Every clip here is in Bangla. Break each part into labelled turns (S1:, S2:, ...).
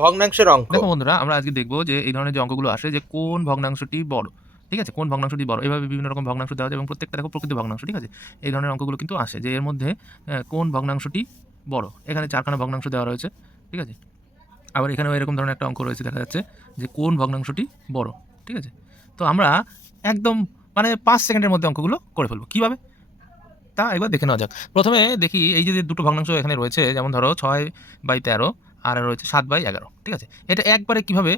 S1: ভগ্নাংশের অঙ্ক।
S2: দেখো বন্ধুরা, আমরা আজকে দেখব যে এই ধরনের যে অঙ্কগুলো আসে যে কোন ভগ্নাংশটি বড়, ঠিক আছে? কোন ভগ্নাংশটি বড়? এভাবে বিভিন্ন রকম ভগ্নাংশ দেওয়া যায় এবং প্রত্যেকটা দেখো প্রকৃত ভগ্নাংশ, ঠিক আছে? এই ধরনের অঙ্কগুলো কিন্তু আসে যে এর মধ্যে কোন ভগ্নাংশটি বড়? এখানে চারখানা ভগ্নাংশ দেওয়া রয়েছে, ঠিক আছে? আবার এখানেও এরকম ধরনের একটা অঙ্ক রয়েছে, দেখা যাচ্ছে যে কোন ভগ্নাংশটি বড়, ঠিক আছে? তো আমরা একদম মানে পাঁচ সেকেন্ডের মধ্যে অঙ্কগুলো করে ফেলব। কীভাবে? তা একবার দেখে নেওয়া যাক। প্রথমে দেখি এই যে দুটো ভগ্নাংশ এখানে রয়েছে, যেমন ধরো ছয় বাই তেরো আর রয়েছে সাত বাই এগারো, ঠিক আছে? এটা একবারে কীভাবে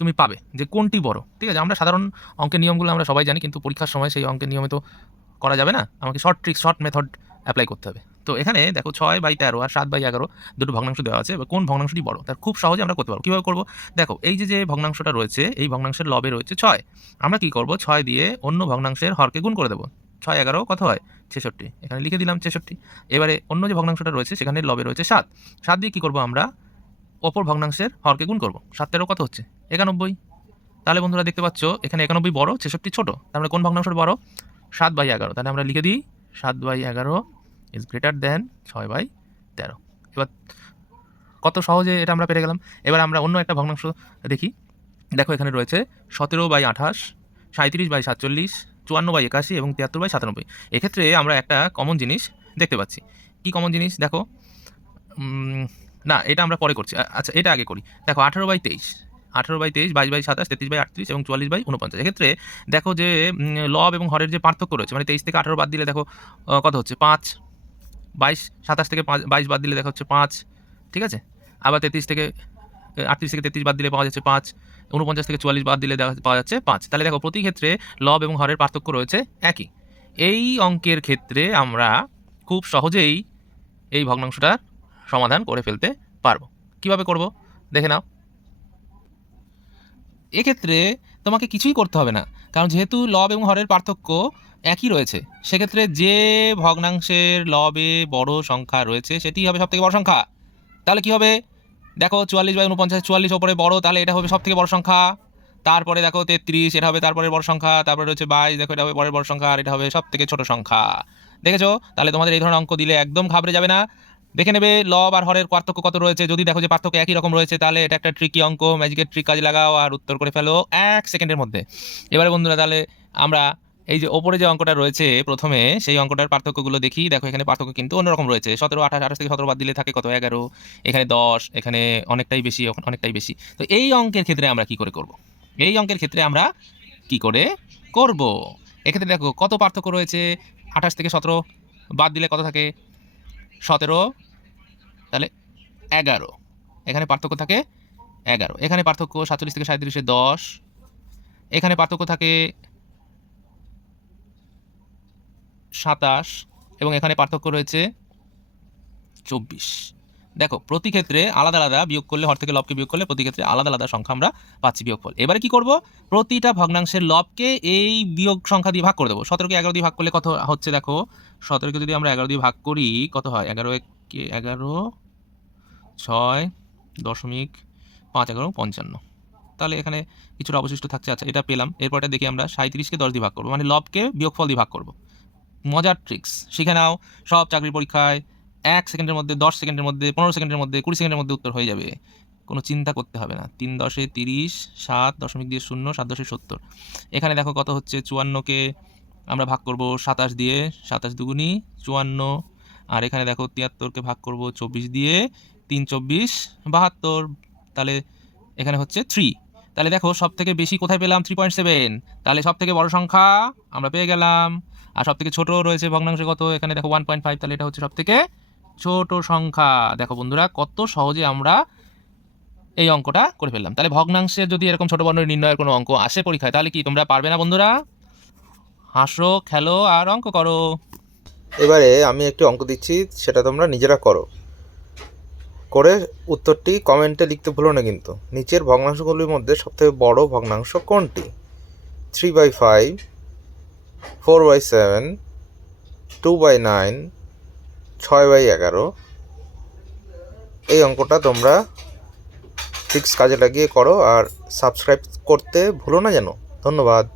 S2: তুমি পাবে যে কোনটি বড়, ঠিক আছে? আমরা সাধারণ অঙ্কের নিয়মগুলো আমরা সবাই জানি, কিন্তু পরীক্ষার সময় সেই অঙ্কের নিয়মে তো করা যাবে না। আমাকে short trick short method apply করতে হবে। তো এখানে দেখো ছয় বাই তেরো আর সাত বাই এগারো দুটো ভগ্নাংশ দেওয়া আছে কোন ভগ্নাংশটি বড়? তার খুব সহজে আমরা করতে পারব। কীভাবে করব? দেখো, এই যে যে ভগ্নাংশটা রয়েছে, এই ভগ্নাংশের লবে রয়েছে ছয়। আমরা কি করব? ছয় দিয়ে অন্য ভগ্নাংশের হরকে গুণ করে দেবো। ছয় এগারো কত হয়? ছেষট্টি। এখানে লিখে দিলাম ছেষট্টি। এবারে অন্য যে ভগ্নাংশটা রয়েছে, সেখানে লবে রয়েছে সাত। সাত দিয়ে কী করব আমরা? অপর ভগ্নাংশের হরকে গুণ করব। সাত তেরো কত হচ্ছে? একানব্বই। তাহলে বন্ধুরা দেখতে পাচ্ছ, এখানে একানব্বই বড়, ছেষট্টি ছোটো। মানে কোন ভগ্নাংশটা বড়? সাত বাই এগারো। তাহলে আমরা লিখে দিই, সাত বাই এগারো ইজ গ্রেটার দেন ছয় বাই তেরো। এবার কত সহজে এটা আমরা পেরে গেলাম? এবার আমরা অন্য একটা ভগ্নাংশ দেখি। দেখো এখানে রয়েছে সতেরো বাই আঠাশ সাঁত্রিশ বাই সাতচল্লিশ, চুয়ান্ন বাই একাশি এবং তিয়াত্তর বাই সাতানব্বই। এক্ষেত্রে আমরা একটা কমন জিনিস দেখতে পাচ্ছি। কি কমন জিনিস? দেখো না, এটা আমরা পরে করছি। আচ্ছা এটা আগে করি। দেখো, আঠারো বাই তেইশ। আঠারো বাই তেইশ, বাইশ বাই সাতাশ, তেত্রিশ বাই আটত্রিশ এবং চুয়াল্লিশ বাই উনপঞ্চাশ এক্ষেত্রে দেখো যে লব এবং হরের যে পার্থক্য রয়েছে মানে তেইশ থেকে আঠারো বাদ দিলে দেখো কত হচ্ছে? পাঁচ। বাইশ, সাতাশ থেকে পাঁচ, বাইশ বাদ দিলে দেখা হচ্ছে পাঁচ। ঠিক আছে? আবার তেত্রিশ থেকে আটত্রিশ থেকে তেত্রিশ বাদ দিলে পাওয়া যাচ্ছে পাঁচ। উনপঞ্চাশ থেকে চুয়াল্লিশ বাদ দিলে দেখা পাওয়া যাচ্ছে পাঁচ। তাহলে দেখো, প্রতি ক্ষেত্রে লব এবং হরের পার্থক্য রয়েছে একই। এই অঙ্কের ক্ষেত্রে আমরা খুব সহজেই এই ভগ্নাংশটার সমাধান করে ফেলতে পারব। কীভাবে করব? দেখে নাও। এক্ষেত্রে তোমাকে কিছুই করতে হবে না, কারণ যেহেতু লব এবং হরের পার্থক্য একই রয়েছে, সেক্ষেত্রে যে ভগ্নাংশের লবে বড় সংখ্যা রয়েছে, সেটি হবে সবথেকে বড় সংখ্যা। তাহলে কি হবে? দেখো চুয়াল্লিশ বাই উনপঞ্চাশ চুয়াল্লিশ ওপরে বড়, তাহলে এটা হবে সবথেকে বড় সংখ্যা। তারপরে দেখো তেত্রিশ, এটা হবে তারপরে বড় সংখ্যা, তারপরে রয়েছে বাইশ, দেখো এটা হবে পরের বড় সংখ্যা, আর এটা হবে সব থেকে ছোট সংখ্যা। দেখেছ? তাহলে তোমাদের এই ধরনের অঙ্ক দিলে একদম ঘাবড়ে যাবে না। দেখে নেবে লব আর হরের পার্থক্য কত রয়েছে? যদি দেখো যে পার্থক্য একই রকম রয়েছে, তাহলে এটা একটা ট্রিকি অঙ্ক ম্যাজিকের ট্রিক কাজে লাগাও আর উত্তর করে ফেলো এক সেকেন্ডের মধ্যে। এবারে বন্ধুরা, তাহলে আমরা এই যে ওপরে যে অঙ্কটা রয়েছে, প্রথমে সেই অঙ্কটার পার্থক্যগুলো দেখি। দেখো, এখানে পার্থক্য কিন্তু অন্যরকম রয়েছে। সতেরো, আঠাশ আঠাশ থেকে সতেরো বাদ দিলে থাকে কত? এগারো। এখানে দশ, এখানে অনেকটাই বেশি অনেকটাই বেশি। তো এই অঙ্কের ক্ষেত্রে আমরা কি করে করব? এই অঙ্কের ক্ষেত্রে আমরা কি করে করব? এক্ষেত্রে দেখো, কত পার্থক্য রয়েছে? আঠাশ থেকে সতেরো বাদ দিলে কত থাকে? সতেরো, তাহলে এগারো। এখানে পার্থক্য থাকে এগারো। এখানে পার্থক্য সাতচল্লিশ থেকে সাঁত্রিশে দশ। এখানে পার্থক্য থাকে সাতাশ এবং এখানে পার্থক্য রয়েছে চব্বিশ। দেখো, প্রতি ক্ষেত্রে আলাদা আলাদা বিয়োগ করলে, হর থেকে লবকে বিয়োগ করলে প্রতি ক্ষেত্রে আলাদা আলাদা সংখ্যা আমরা পাচ্ছি বিয়োগফল। এবারে কি করব? প্রতিটা ভগ্নাংশের লবকে এই বিয়োগ সংখ্যা দিয়ে ভাগ করে দেবো। সতেরোকে এগারো দিয়ে ভাগ করলে কত হচ্ছে দেখো? সতেরোকে যদি আমরা এগারো দিয়ে ভাগ করি, কত হয়? এগারো একে এগারো, ছয়, দশমিক পাঁচ, এগারো, পঞ্চান্ন। তাহলে এখানে কিছুটা অবশিষ্ট থাকছে। আচ্ছা এটা পেলাম। এরপরটা দেখি আমরা সাঁত্রিশকে দশ দিয়ে ভাগ করব। মানে লবকে বিয়োগফল দিয়ে ভাগ করব। মজার ট্রিক্স। শিখে নাও। সব চাকরির পরীক্ষায় এক সেকেন্ডের মধ্যে, দশ সেকেন্ডের মধ্যে, পনেরো সেকেন্ডের মধ্যে, কুড়ি সেকেন্ডের মধ্যে উত্তর হয়ে যাবে। কোনো চিন্তা করতে হবে না। তিন দশে তিরিশ, সাত দশমিক দিয়ে শূন্য, সাত দশে সত্তর। এখানে দেখো কত হচ্ছে? চুয়ান্নকে আমরা ভাগ করব সাতাশ দিয়ে, সাতাশ দুগুনি চুয়ান্ন। আর এখানে দেখো তিয়াত্তরকে ভাগ করব চব্বিশ দিয়ে, তিন চব্বিশ, বাহাত্তর। তাহলে এখানে হচ্ছে থ্রি তাহলে দেখো সব থেকে বেশি কোথায় পেলাম? থ্রি পয়েন্ট সেভেন তাহলে সব থেকে বড় সংখ্যা আমরা পেয়ে গেলাম। আর সব থেকে ছোটো রয়েছে ভগ্নাংশে কত? এখানে দেখো ওয়ান পয়েন্ট ফাইভ তাহলে এটা হচ্ছে সব থেকে ছোট সংখ্যা। দেখো বন্ধুরা, কত সহজে আমরা এই অঙ্কটা করে ফেললাম। তাহলে ভগ্নাংশে যদি এরকম ছোট বর্ণের নির্ণয়ের কোনো অঙ্ক আসে পরীক্ষায়, তাহলে কি তোমরা পারবে না বন্ধুরা? হাসো, খেলো আর অঙ্ক করো।
S1: এবারে আমি একটি অঙ্ক দিচ্ছি, সেটা তোমরা নিজেরা করো। করে উত্তরটি কমেন্টে লিখতে ভুলো না কিন্তু। নিচের ভগ্নাংশগুলির মধ্যে সবথেকে বড় ভগ্নাংশ কোনটি? Three by five four by seven two by nine ছয় বাই এগারো। এই অঙ্কটা তোমরা ফিক্স কাজে লাগিয়ে করো আর সাবস্ক্রাইব করতে ভুলো না যেন। ধন্যবাদ।